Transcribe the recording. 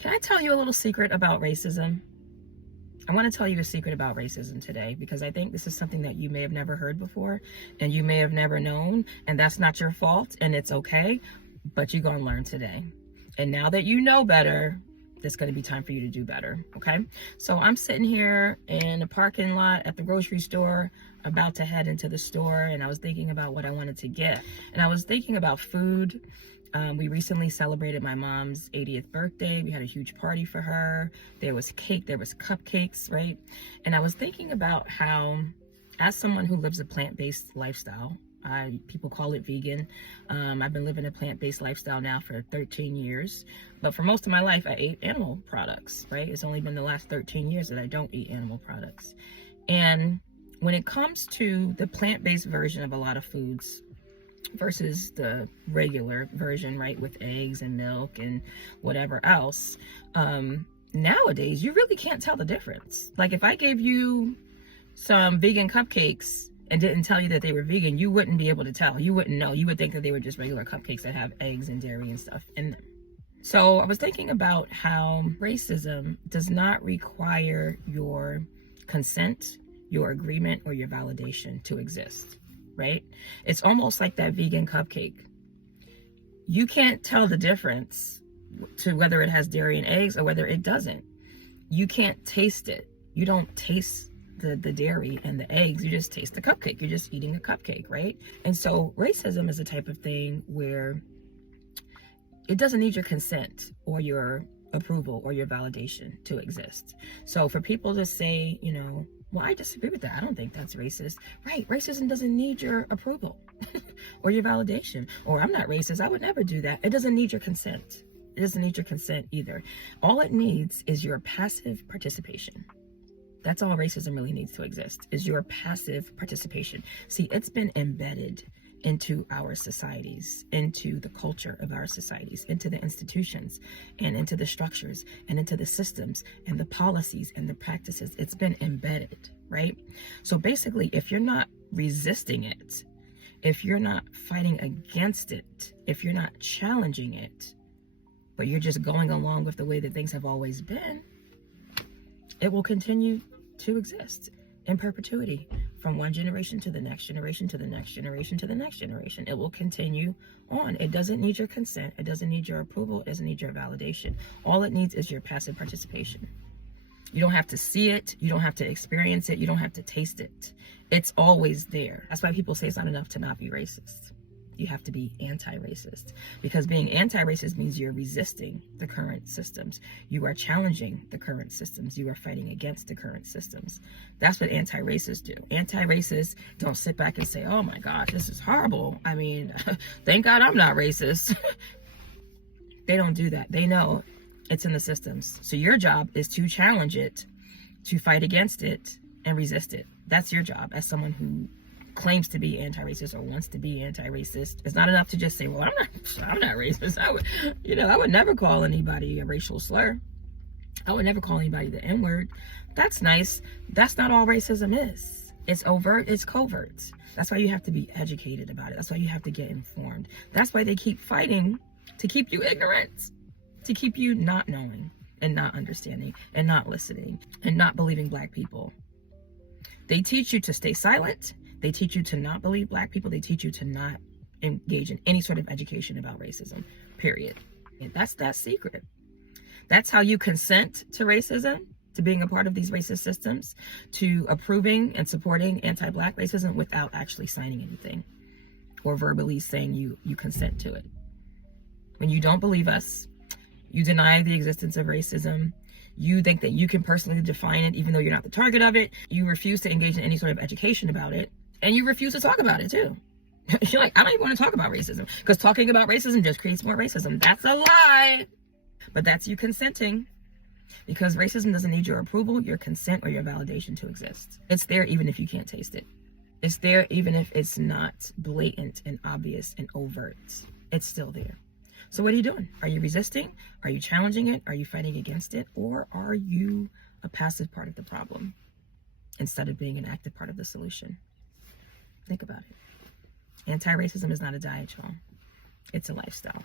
Can I tell you a little secret about racism? I want to tell you a secret about racism today because I think this is something that you may have never heard before and you may have never known, and that's not your fault and it's okay, but you're going to learn today. And now that you know better, it's going to be time for you to do better, okay? So I'm sitting here in a parking lot at the grocery store about to head into the store, and I was thinking about what I wanted to get. And I was thinking about food. We recently celebrated my mom's 80th birthday. We had a huge party for her. There was cake, there was cupcakes, right? And I was thinking about how, as someone who lives a plant-based lifestyle, people call it vegan. I've been living a plant-based lifestyle now for 13 years. But for most of my life, I ate animal products, right? It's only been the last 13 years that I don't eat animal products. And when it comes to the plant-based version of a lot of foods versus the regular version, right, with eggs and milk and whatever else, nowadays, you really can't tell the difference. Like if I gave you some vegan cupcakes and didn't tell you that they were vegan, you wouldn't be able to tell. You wouldn't know. You would think that they were just regular cupcakes that have eggs and dairy and stuff in them. So I was thinking about how racism does not require your consent, your agreement, or your validation to exist, right? It's almost like that vegan cupcake. You can't tell the difference to whether it has dairy and eggs or whether it doesn't. You can't taste it. You don't taste the dairy and the eggs, you just taste the cupcake. You're just eating a cupcake, right? And so racism is a type of thing where it doesn't need your consent or your approval or your validation to exist. So for people to say, you know, well, I disagree with that, I don't think that's racist. Right, racism doesn't need your approval or your validation. Or I'm not racist, I would never do that. It doesn't need your consent. It doesn't need your consent either. All it needs is your passive participation. That's all racism really needs to exist, is your passive participation. See, it's been embedded into our societies, into the culture of our societies, into the institutions, and into the structures, and into the systems, and the policies, and the practices. It's been embedded, right? So basically, if you're not resisting it, if you're not fighting against it, if you're not challenging it, but you're just going along with the way that things have always been, it will continue to exist in perpetuity from one generation to the next generation to the next generation to the next generation. It will continue on. It doesn't need your consent. It doesn't need your approval. It doesn't need your validation. All it needs is your passive participation. You don't have to see it. You don't have to experience it. You don't have to taste it. It's always there. That's why people say it's not enough to not be racist. You have to be anti-racist, because being anti-racist means you're resisting the current systems. You are challenging the current systems. You are fighting against the current systems. That's what anti-racists do. Anti-racists don't sit back and say, oh my gosh, this is horrible. I mean, thank God I'm not racist. They don't do that. They know it's in the systems. So your job is to challenge it, to fight against it, and resist it. That's your job as someone who claims to be anti-racist or wants to be anti-racist. It's not enough to just say, well, I'm not racist. I would never call anybody a racial slur. I would never call anybody the N-word. That's nice. That's not all racism is. It's overt, it's covert. That's why you have to be educated about it. That's why you have to get informed. That's why they keep fighting to keep you ignorant, to keep you not knowing and not understanding and not listening and not believing Black people. They teach you to stay silent. They teach you to not believe Black people. They teach you to not engage in any sort of education about racism, period. And that's that secret. That's how you consent to racism, to being a part of these racist systems, to approving and supporting anti-Black racism without actually signing anything or verbally saying you consent to it. When you don't believe us, you deny the existence of racism, you think that you can personally define it even though you're not the target of it, you refuse to engage in any sort of education about it, and you refuse to talk about it too. You're like, I don't even want to talk about racism because talking about racism just creates more racism. That's a lie. But that's you consenting, because racism doesn't need your approval, your consent, or your validation to exist. It's there even if you can't taste it. It's there even if it's not blatant and obvious and overt. It's still there. So what are you doing? Are you resisting? Are you challenging it? Are you fighting against it? Or are you a passive part of the problem instead of being an active part of the solution? Think about it. Anti-racism is not a diet, y'all. It's a lifestyle.